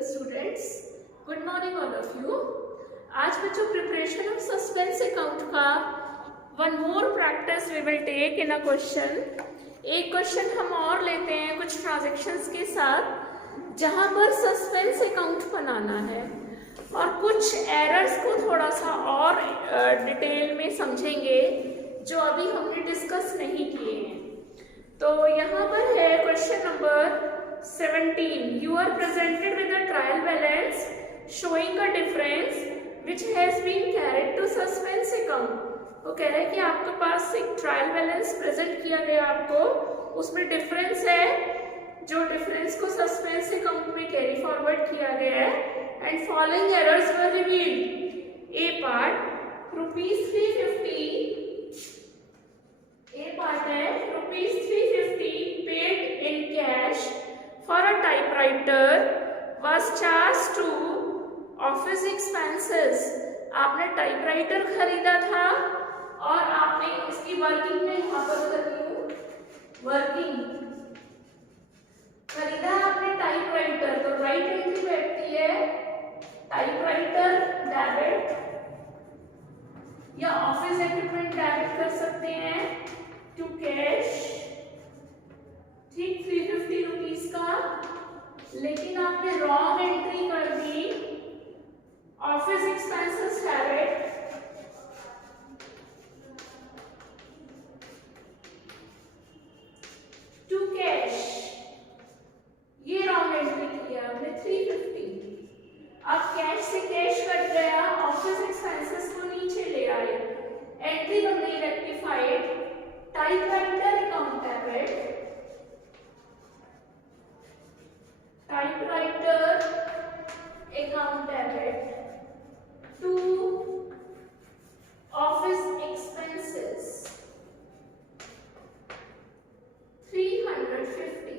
dear students, good morning all of you. आज बच्चों preparation of suspense account का one more practice we will take in a question. एक question हम और लेते हैं कुछ ट्रांजैक्शंस के साथ जहां पर सस्पेंस अकाउंट बनाना है और कुछ एरर्स को थोड़ा सा और डिटेल में समझेंगे जो अभी हमने डिस्कस नहीं किए हैं. तो यहाँ पर है question number 17. You are presented with a trial balance showing a difference which has been carried to suspense account. वो कह रहे हैं कि आपके पास एक ट्रायल बैलेंस प्रेजेंट किया गया आपको, उसमें डिफरेंस है जो डिफरेंस को सस्पेंस अकाउंट में कैरी फॉरवर्ड किया गया है and following errors were revealed. A part ₹350. A part है ₹350 paid in cash for a typewriter was charged to office expenses. आपने टाइपराइटर खरीदा था और आपने इसकी वर्किंग में यहाँ पर कर रही हूँ वर्किंग खरीदा आपने टाइपराइटर, तो राइट एंट्री बैठती है टाइपराइटर डेबिट या ऑफिस इक्विपमेंट डेबिट कर सकते हैं टू कैश. ठीक, ₹350 का, लेकिन आपने रॉन्ग एंट्री कर दी office expenses debit to cash. ये रॉन्ग एंट्री किया आपने 350. अब कैश से कैश कट गया, ऑफिस एक्सपेंसेस को नीचे ले आए, एंट्री बन गई rectified. Typewriter account debit typewriter account debit to office expenses 350.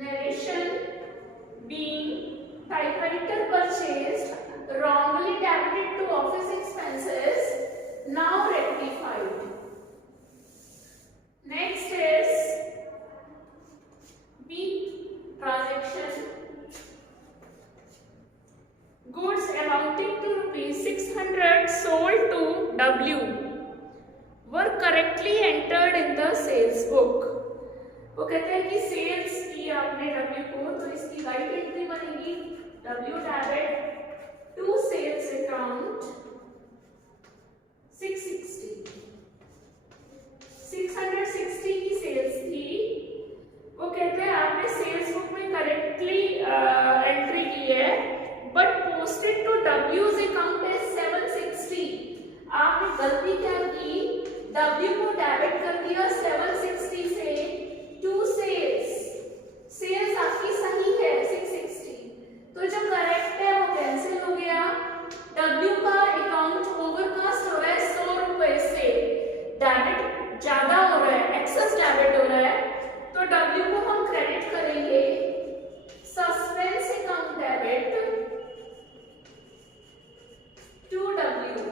Narration being typewriter purchased wrongly debited to office expenses, now rectified. Next is B transaction. Goods amounting to ₹600 sold to W were correctly entered in the sales book. वो कहते हैं कि sales की आपने W को, तो इसकी right entry बनेगी W debit to sales account 660 की सेल्स थी. वो कहते हैं आपने सेल्स बुक में करेक्टली एंट्री की है बट पोस्टेड टू डब्ल्यूज अकाउंट एज 760. आपने गलती क्या की, डब्ल्यू को डेबिट कर दिया 760 से टू सेल्स. सेल्स आपकी सही है 660, तो जो करेक्ट है वो कैंसिल हो गया. डब्ल्यू का अकाउंट ओवरकास्ट हो रहा है 100 रुपए से, डेबिट ज्यादा हो रहा है, एक्सेस डेबिट हो रहा है, तो W को हम क्रेडिट करेंगे suspense account debit to W.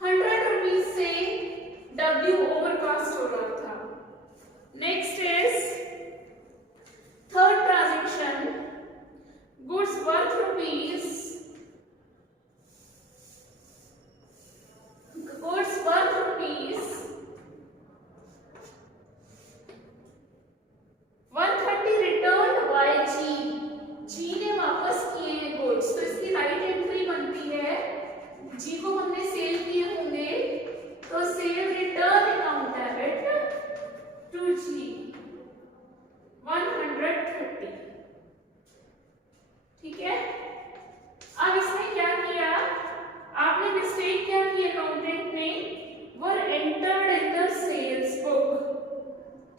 100 से W ओवरकास्ट हो रहा था. Next is third transaction. Goods worth ₹150 130 return by G ने वापस किए हैं गुड्स, तो इसकी राइट एंट्री बनती है जी को हमने सेल किए होंगे, तो sale return account debit to G 130. ठीक है. अब इसने क्या किया, आपने मिस्टेक क्या की अकाउंटेंट ने, were entered in the sales book.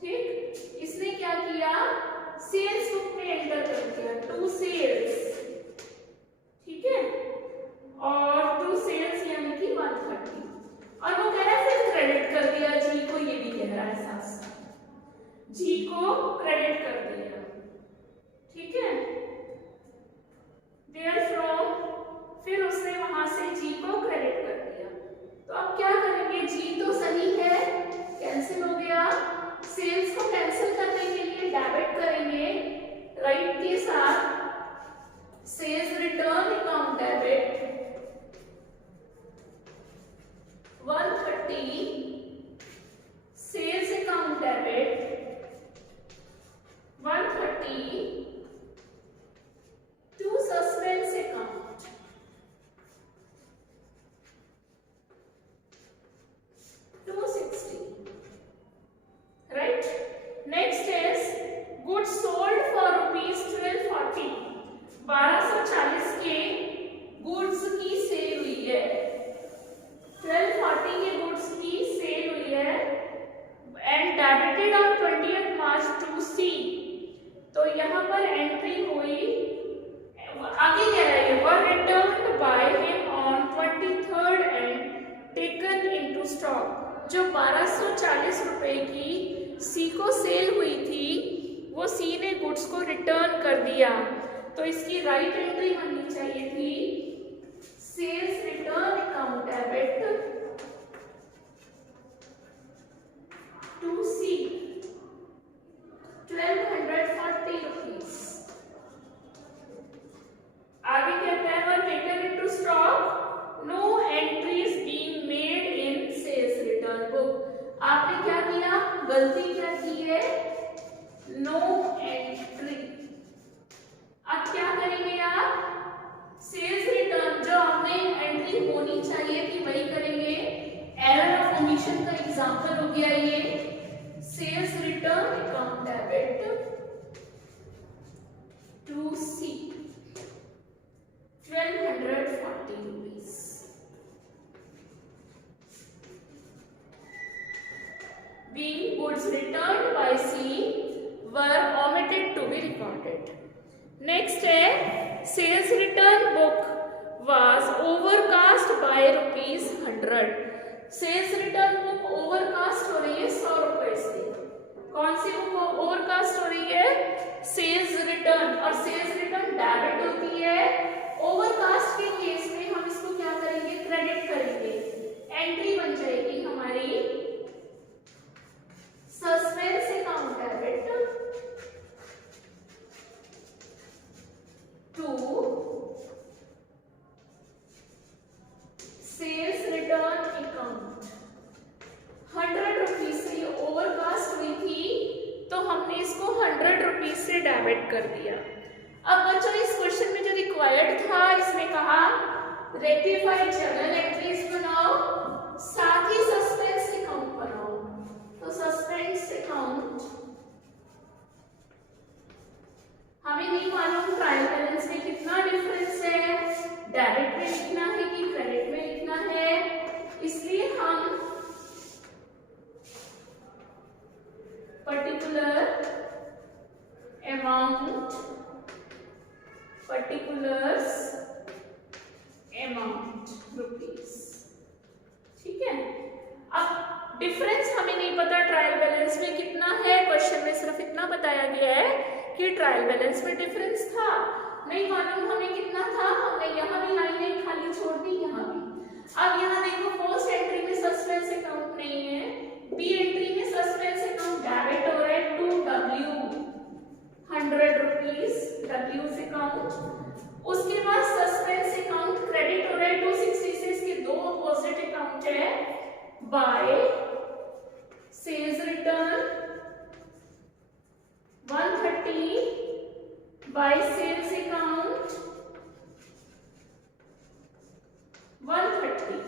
ठीक, इसने क्या किया, सेल्स बुक में एंटर कर दिया टू सेल्स. ठीक है, और टू सेल्स यानी कि 130, और वो कह रहा है फिर क्रेडिट कर दिया जी को, ये भी कह रहा है साथ साथ जी को क्रेडिट कर दिया. ठीक है, देयरफ्रॉम फिर उसने वहां से जी को क्रेडिट कर दिया. तो अब क्या करेंगे, जी तो सही है, कैंसिल हो गया, सेल्स को कैंसिल करना यहाँ पर एंट्री हुई, आगे कह रहा है were returned by him on 23rd and taken into stock. जो 1240 रुपए की सी को सेल हुई थी वो सी ने गुड्स को रिटर्न कर दिया, तो इसकी राइट एंट्री बननी चाहिए थी sales return account debit to C 1240 rupees. आगे कहते हैं were taken into stock no entries being made in sales return book. आपने क्या किया, गलती क्या की है, नो एंट्री। अब क्या करेंगे आप, सेल्स रिटर्न जो हमने एंट्री होनी चाहिए थी वही करेंगे। एरर ऑफ ओमिशन का एग्जांपल हो गया ये, sales return account debit to C 1240 rupees। Being goods returned by C were omitted to be recorded। Next है sales return book was overcast by ₹100। Sales return book overcast हो रही है 100 रुपए से। कौन सी बुक ओवरकास्ट हो रही है, सेल्स रिटर्न, और सेल्स रिटर्न डेबिट होती है। ओवरकास्ट के केस में हम इसको क्या करेंगे, क्रेडिट करेंगे। एंट्री बन जाएगी हमारी suspense account debit to sales return account. 100 rupees से ये ओवरकास्ट हुई थी तो हमने इसको 100 रुपीज से डेबिट कर दिया। अब बच्चों इस क्वेश्चन में जो रिक्वायर्ड था इसमें कहा रेक्टिफाइड जर्नल एंट्रीज बनाओ, साथ ही सस्पेंस अकाउंट बनाओ। तो सस्पेंस अकाउंट हमें नहीं मालूम ट्रायल बैलेंस में कितना डिफरेंस है, डेबिट में लिखना है कि क्रेडिट में लिखना है, इसलिए हम पर्टिकुलर अमाउंट रुपीस, ठीक है। अब डिफरेंस हमें नहीं पता ट्रायल बैलेंस में कितना है, क्वेश्चन में सिर्फ इतना बताया गया है कि ट्रायल बैलेंस में डिफरेंस था, नहीं मालूम हमें कितना था। हमने यहाँ भी लाइनें खाली छोड़ दी, यहाँ भी। अब यहाँ देखो फर्स्ट एंट्री में सस्पेंस अकाउंट नहीं है, बी एंट्री में सस्पेंस अकाउंट डेबिट हो रहा है टू डब्ल्यू 100 रुपीज डब्ल्यूज अकाउंट। उसके बाद सस्पेंस अकाउंट क्रेडिट हो रहा है 260 से, इसके दो अपोजिट अकाउंट है, by sales return 130 by sales account 130।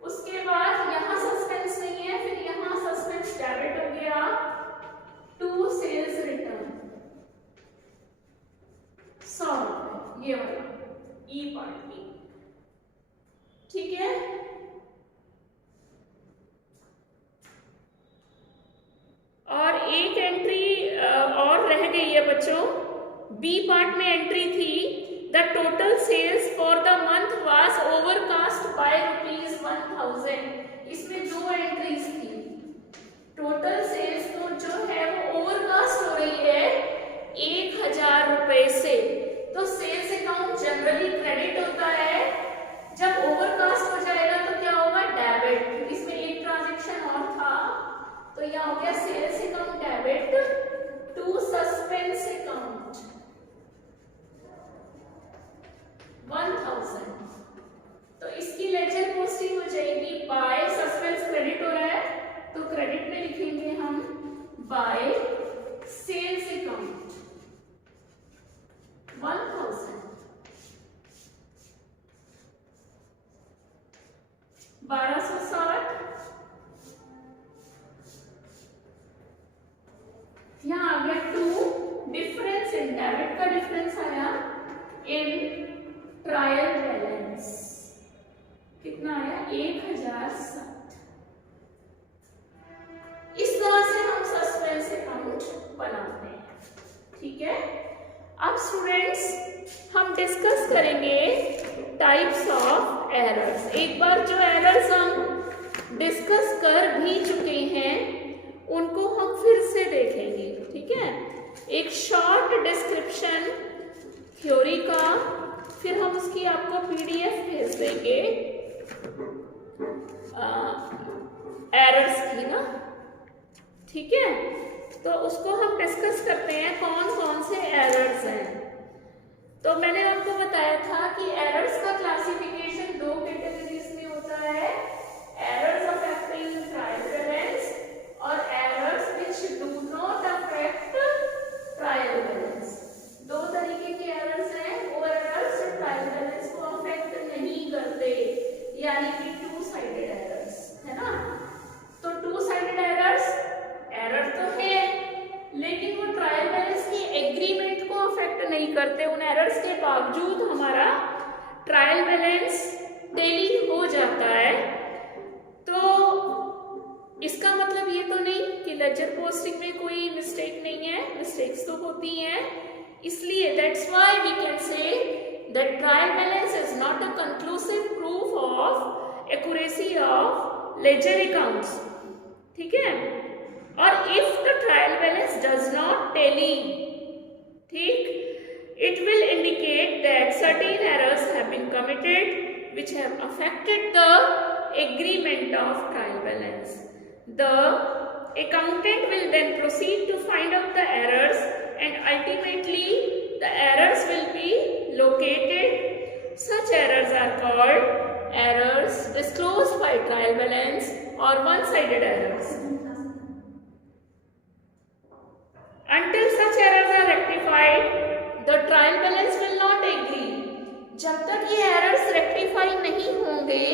उसके बाद यहाँ सस्पेंस नहीं है, फिर यहाँ सस्पेंस डेबिट हो गया टू सेल्स रिटर्न 100 रुपए, ये वाला ई पार्ट में, ठीक है। और एक एंट्री और रह गई है बच्चों, बी पार्ट में एंट्री थी the total sales for the month was overcast by ₹1000। इसमें दो एंट्रीज थी, टोटल सेल्स तो जो है वो ओवरकास्ट हो रही है 1000 रुपए से। तो सेल्स अकाउंट जनरली क्रेडिट होता है, जब ओवरकास्ट हो जाएगा तो क्या होगा, डेबिट। इसमें एक ट्रांजैक्शन और था, तो यहाँ हो गया sales account debit to suspense account 1000। तो इसकी लेजर पोस्टिंग हो जाएगी बाय सस्पेंस क्रेडिट हो रहा है तो क्रेडिट में लिखेंगे हम बाय सेल्स अकाउंट 1000। 1260 यहाँ आ गया टू डिफरेंस इन डेबिट का डिफरेंस आया इन ट्रायल बैलेंस, कितना आया 1007। इस तरह से हम सस्पेंस अकाउंट बनाते हैं, ठीक है। अब स्टूडेंट्स हम डिस्कस करेंगे टाइप्स ऑफ एरर्स। एक बार जो एरर्स हम डिस्कस कर भी चुके हैं उनको हम फिर से देखेंगे, ठीक है। एक शॉर्ट डिस्क्रिप्शन थ्योरी का, फिर हम उसकी आपको पीडीएफ भेज देंगे एरर्स की ना, ठीक है। तो उसको हम डिस्कस करते हैं कौन कौन से एरर्स हैं। तो मैंने आपको बताया था कि एरर्स का क्लासिफिकेशन दो कैटेगरीज में होता है, एरर्स अफेक्टिंग ट्रायल बैलेंस और errors which do not affect trial balance. दो तरीके के एरर्स हैं, वो एरर्स जो ट्रायल बैलेंस को अफेक्ट नहीं करते, यानी कि टू साइडेड एरर्स, है ना। तो टू साइडेड एरर्स एरर तो है लेकिन वो ट्रायल बैलेंस की एग्रीमेंट को अफेक्ट नहीं करते। उन एरर्स के बावजूद हमारा ट्रायल बैलेंस टेली हो जाता है। तो इसका मतलब ये तो नहीं कि लेजर पोस्टिंग में कोई मिस्टेक नहीं है, मिस्टेक्स तो होती हैं। इसलिए that's why we can say that trial balance is not a conclusive proof of accuracy of ledger accounts, ठीक है। और if the trial balance does not tally, ठीक, it will indicate that certain errors have been committed which have affected the agreement of trial balance. The accountant will then proceed to find out the errors and ultimately the errors will be located. Such errors are called errors disclosed by trial balance or one-sided errors. Until such errors are rectified, the trial balance will not agree. जब तक ये errors rectify नहीं होंगे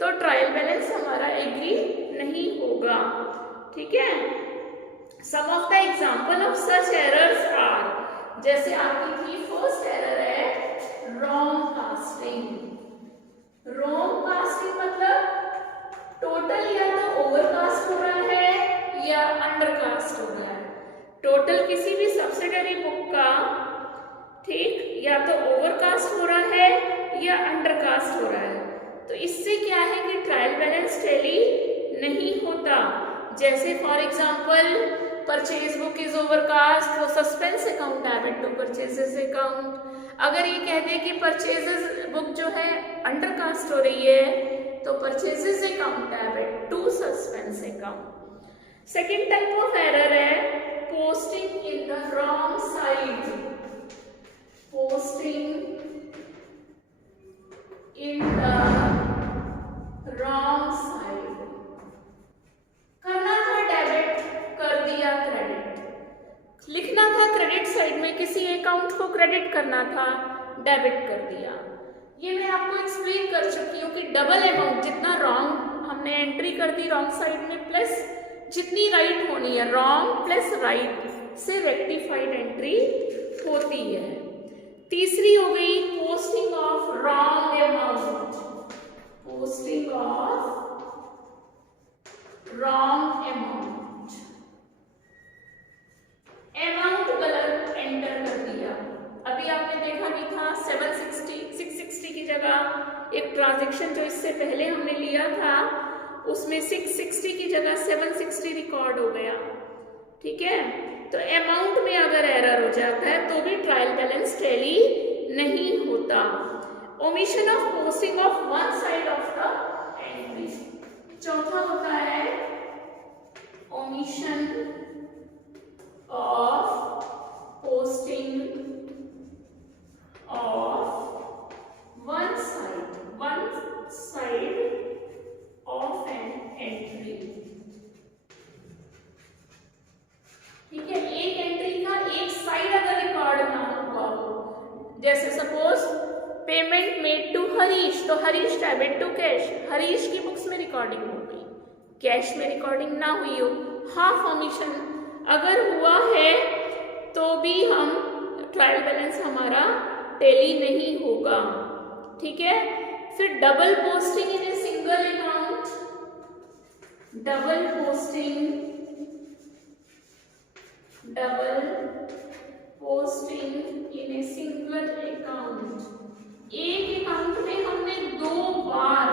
तो trial balance हमारा agree नहीं होगा, ठीक है। Some of the example of such errors are, जैसे आपकी थी फर्स्ट एरर है wrong casting। wrong casting मतलब टोटल या तो ओवरकास्ट हो रहा है या अंडरकास्ट हो रहा है। टोटल किसी भी सब्सिडरी बुक का, ठीक, या तो ओवरकास्ट हो रहा है या अंडरकास्ट हो रहा है। तो इससे क्या है कि ट्रायल बैलेंस टैली नहीं होता। जैसे for example purchase book is overcast, तो suspense account debit to purchases account. अगर ये कह दे कि परचेजेस बुक जो है अंडरकास्ट हो रही है तो purchases account debit to suspense account. Second type of error है posting in the wrong side, posting in the wrong side। करना था डेबिट, कर दिया क्रेडिट। लिखना था क्रेडिट साइड में, किसी अकाउंट को क्रेडिट करना था, डेबिट कर दिया। ये मैं आपको एक्सप्लेन कर चुकी हूँ कि डबल अमाउंट जितना रॉन्ग हमने एंट्री कर दी रॉन्ग साइड में, प्लस जितनी राइट होनी है, रॉन्ग प्लस राइट से रेक्टिफाइड एंट्री होती है। तीसरी हो गई posting of wrong amount, posting of wrong amount. Amount गलत एंटर कर दिया। अभी आपने देखा भी था 660 की जगह एक ट्रांजैक्शन जो इससे पहले हमने लिया था उसमें 660 की जगह 760 रिकॉर्ड हो गया, ठीक है। तो अमाउंट में अगर एरर हो जाता है तो भी ट्रायल बैलेंस टैली नहीं होता। Omission of posting of one side of the entry. चौथा होता है omission of posting of one side of an entry, ठीक है। एक एंट्री का एक साइड अगर रिकॉर्ड ना हुआ हो, जैसे suppose payment made to Harish, तो Harish debit to cash, Harish की बुक्स में रिकॉर्डिंग हो गई, कैश में रिकॉर्डिंग ना हुई हो, हाफ ओमिशन अगर हुआ है तो भी हम ट्रायल बैलेंस हमारा टैली नहीं होगा, ठीक है। फिर double posting in a single account, double posting posting in a single account, एक अकाउंट में हमने 2 बार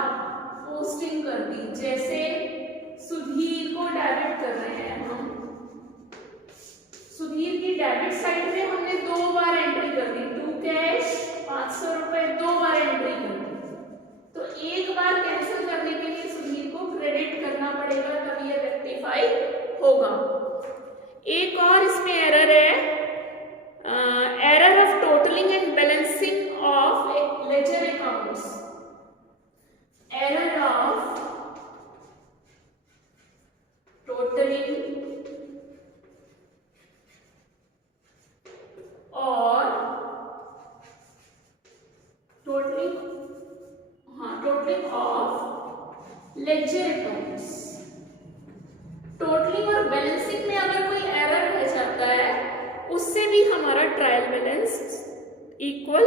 पोस्टिंग कर दी। जैसे सुधीर को डेबिट कर रहे हैं हम, सुधीर की डेबिट साइड पे हमने 2 बार एंट्री कर दी, टू कैश 500 रुपए 2 बार एंट्री कर दी। तो एक बार कैंसिल करने के लिए सुधीर को क्रेडिट करना पड़ेगा, तब ये रेक्टिफाई होगा। एक और इसमें एरर है, error of totalling and balancing of ledger accounts, error of totalling और totalling of ledger accounts. Totalling और बैलेंसिंग में अगर कोई एरर रह जाता है, उससे भी हमारा ट्रायल बैलेंस इक्वल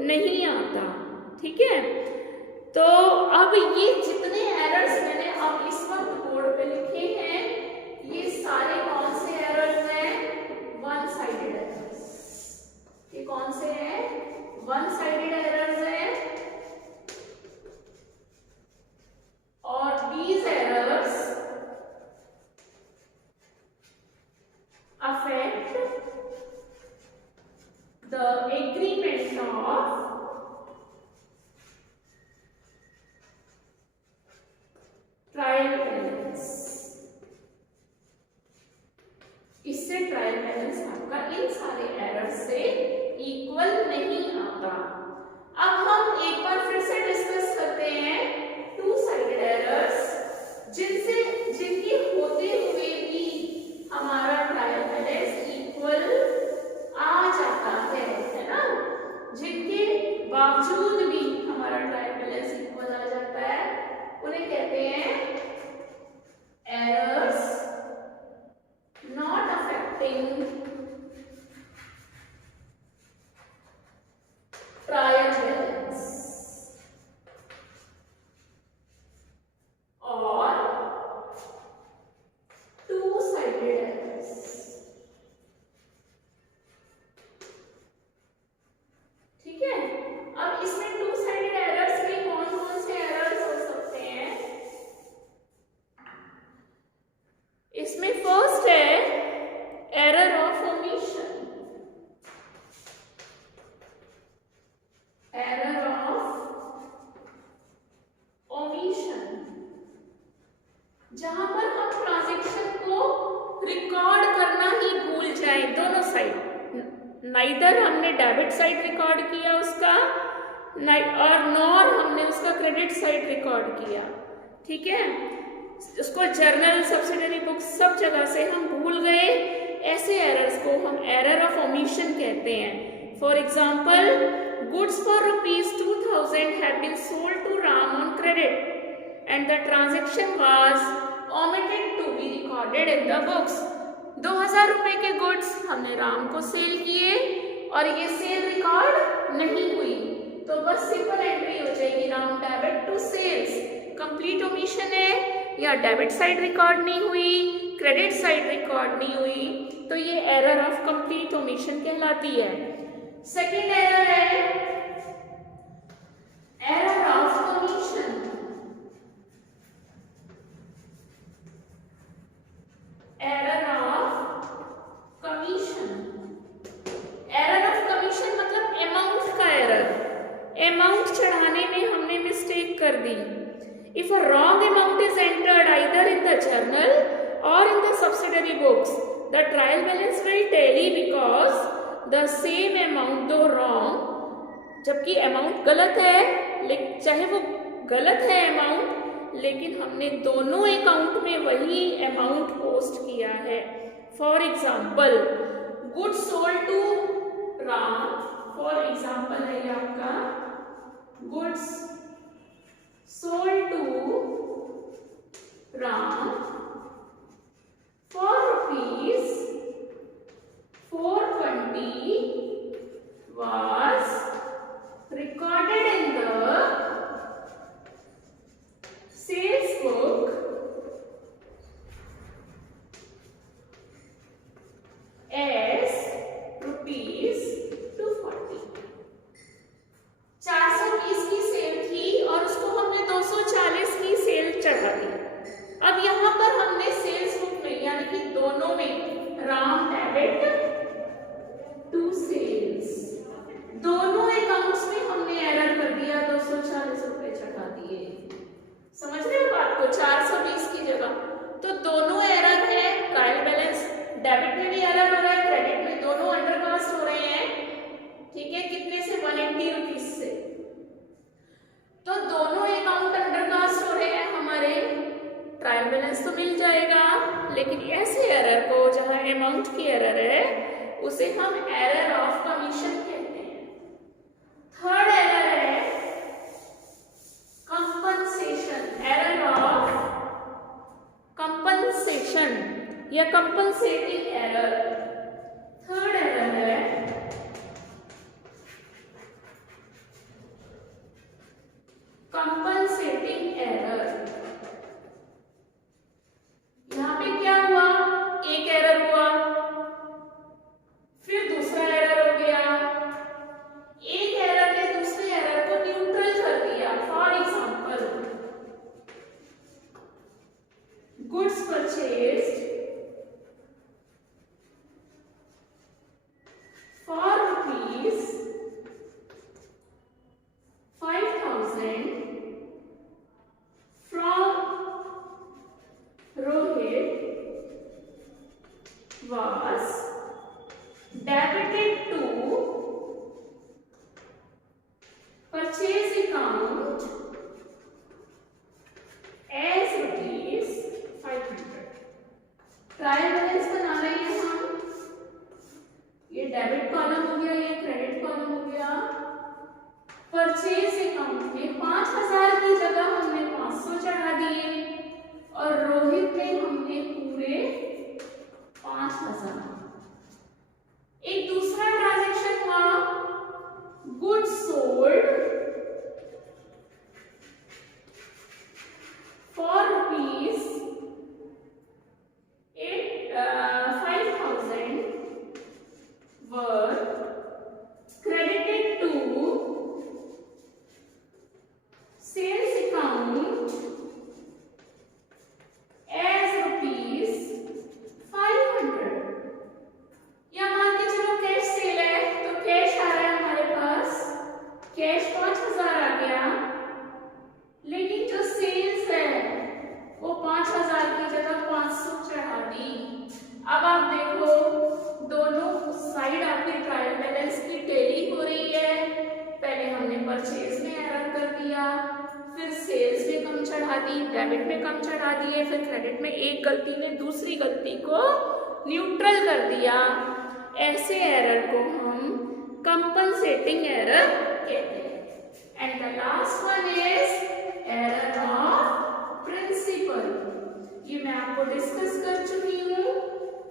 नहीं आता। ठीक है, तो अब ये जितने एरर्स मैंने अब इस वक्त बोर्ड पे लिखे हैं, ये सारे कौन से एरर्स हैं? One sided errors. ये कौन से हैं? वन साइडेड एरर्स हैं। और these errors affect the agreement of trial balance। इससे ट्रायल बैलेंस आपका इन सारे एरर से इक्वल नहीं आता। अब हम एक बार फिर से डिस्कस करते हैं टू साइडेड एरर्स, जिनकी होते हुए भी हमारा ट्रायल बैलेंस इक्वल आ जाता है ना, जिनके बावजूद भी हमारा ट्रायल बैलेंस इक्वल आ जाता है, उन्हें कहते हैं errors not affecting trial balance और टू साइडेड एरर्स। ठीक है, अब इसमें टू साइडेड एरर्स में कौन कौन से एरर्स हो सकते हैं? इसमें फर्स्ट है error of omission, error of omission, जहां पर हम ट्रांजैक्शन को रिकॉर्ड करना ही भूल जाए, दोनों साइड, नाइदर हमने डेबिट साइड रिकॉर्ड किया उसका और नॉर हमने उसका क्रेडिट साइड रिकॉर्ड किया। ठीक है, उसको जर्नल, सब्सिडरी बुक सब जगह से हम भूल गए, ऐसे एरर्स को हम एरर ऑफ ओमिशन कहते हैं। For example, goods for ₹2000 have been sold to Ram on credit and the transaction was omitted to be recorded in the books। 2000 रुपए के गुड्स हमने राम को सेल किए और ये सेल रिकॉर्ड नहीं हुई, तो बस सिंपल एंट्री हो जाएगी Ram debit to sales. Complete omission है, या डेबिट साइड रिकॉर्ड नहीं हुई, क्रेडिट साइड रिकॉर्ड नहीं हुई, तो ये एरर ऑफ कंप्लीट ओमिशन कहलाती है। सेकेंड एरर है error of commission, error of commission. Error of commission मतलब अमाउंट का एरर, अमाउंट चढ़ाने में हमने मिस्टेक कर दी। If a wrong amount is entered either in the journal or in the subsidiary books, the trial balance will tally because the same amount though wrong, जबकि amount गलत है, चाहे वो गलत है अमाउंट, लेकिन हमने दोनों अकाउंट में वही अमाउंट पोस्ट किया है। For example, goods sold to Ram, for example है ये आपका, goods sold to Ram for ₹420 was recorded in the sales book as ₹420 तो दोनों अकाउंट अंडरकास्ट हो रहे हैं हमारे, ट्रायल बैलेंस तो मिल जाएगा, लेकिन ऐसे एरर को जहां अमाउंट की एरर है उसे हम एरर ऑफ कमीशन कहते हैं। थर्ड एरर है कंपनसेशन, एरर ऑफ कंपनसेशन या कंपनसेटिंग एरर। थर्ड एरर है कंपनसेटिंग एरर। यहां पे क्या हुआ, एक एरर हुआ, फिर दूसरा एरर हो गया, एक एरर ने दूसरे एरर को न्यूट्रल कर दिया। For example, goods purchased for rupees 5,000 from Rohit was debited to purchase account as rupees 500। Trial balance बना रहे हैं हम, ये डेबिट कॉलम हो गया, ये क्रेडिट कॉलम हो गया। परचेज अकाउंट में 5,000 की जगह हमने 500 चढ़ा दिए और रोहित में हमने पूरे 5,000। एक दूसरा ट्रांजैक्शन हुआ, goods sold for rupees 5,000 were credited to sales account as rupees 500। या मान के चलो कैश सेल है, तो कैश आ रहा है हमारे पास, कैश 5,000 आ गया, लेकिन जो सेल्स है वो 5,000 की जगह 500 चढ़ा दी। अब आप देखो दोनों साइड आपकी ट्रायल बैलेंस की टैली हो रही है। पहले हमने परचेज में एरर कर दिया, फिर सेल्स में कम चढ़ा दी, डेबिट में कम चढ़ा दिए, फिर क्रेडिट में एक गलती ने दूसरी गलती को न्यूट्रल कर दिया। ऐसे एरर को हम कंपनसेटिंग एरर कहते हैं। And the last one is error of principle. ये मैं आपको डिस्कस कर चुकी हूँ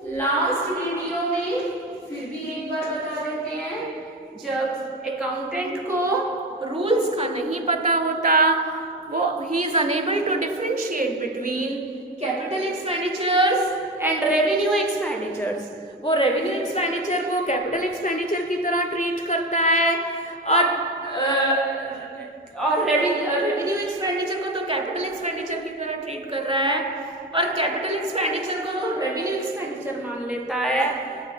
लास्ट वीडियो में, फिर भी एक बार बता देते हैं। जब अकाउंटेंट को रूल्स का नहीं पता होता, वो ही is unable to differentiate between capital expenditures and revenue expenditures. वो रेवेन्यू एक्सपेंडिचर को कैपिटल एक्सपेंडिचर की तरह ट्रीट करता है और रेवेन्यू एक्सपेंडिचर को तो कैपिटल एक्सपेंडिचर की तरह ट्रीट कर रहा है, और कैपिटल एक्सपेंडिचर को वो रेवेन्यू एक्सपेंडिचर मान लेता है,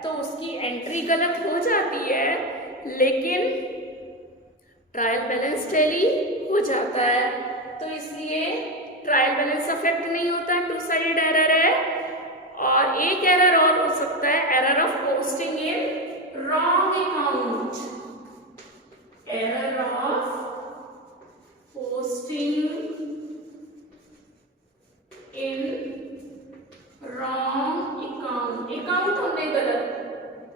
तो उसकी एंट्री गलत हो जाती है, लेकिन ट्रायल बैलेंस टैली हो जाता है। तो इसलिए ट्रायल बैलेंस अफेक्ट नहीं होता, टू साइडेड एरर है। और एक एरर और हो सकता है, error of posting in wrong account, error of posting in wrong account. Account हमने गलत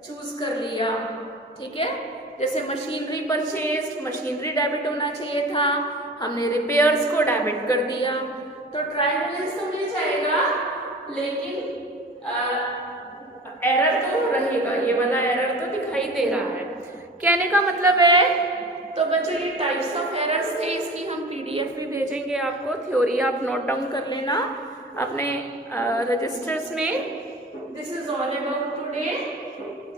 चूज कर लिया, ठीक है। जैसे मशीनरी परचेज, मशीनरी डेबिट होना चाहिए था, हमने रिपेयर्स को डेबिट कर दिया, तो ट्रायल बैलेंस तो मिल जाएगा, लेकिन एरर तो रहेगा, ये वाला एरर तो दिखाई दे रहा है। कहने का मतलब है, तो बच्चों ये टाइप्स ऑफ एरर्स थे, इसकी हम PDF भी भेजेंगे आपको, थ्योरी आप नोट डाउन कर लेना अपने रजिस्टर्स में। This is all about today.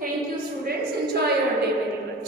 Thank you students, enjoy your day very much.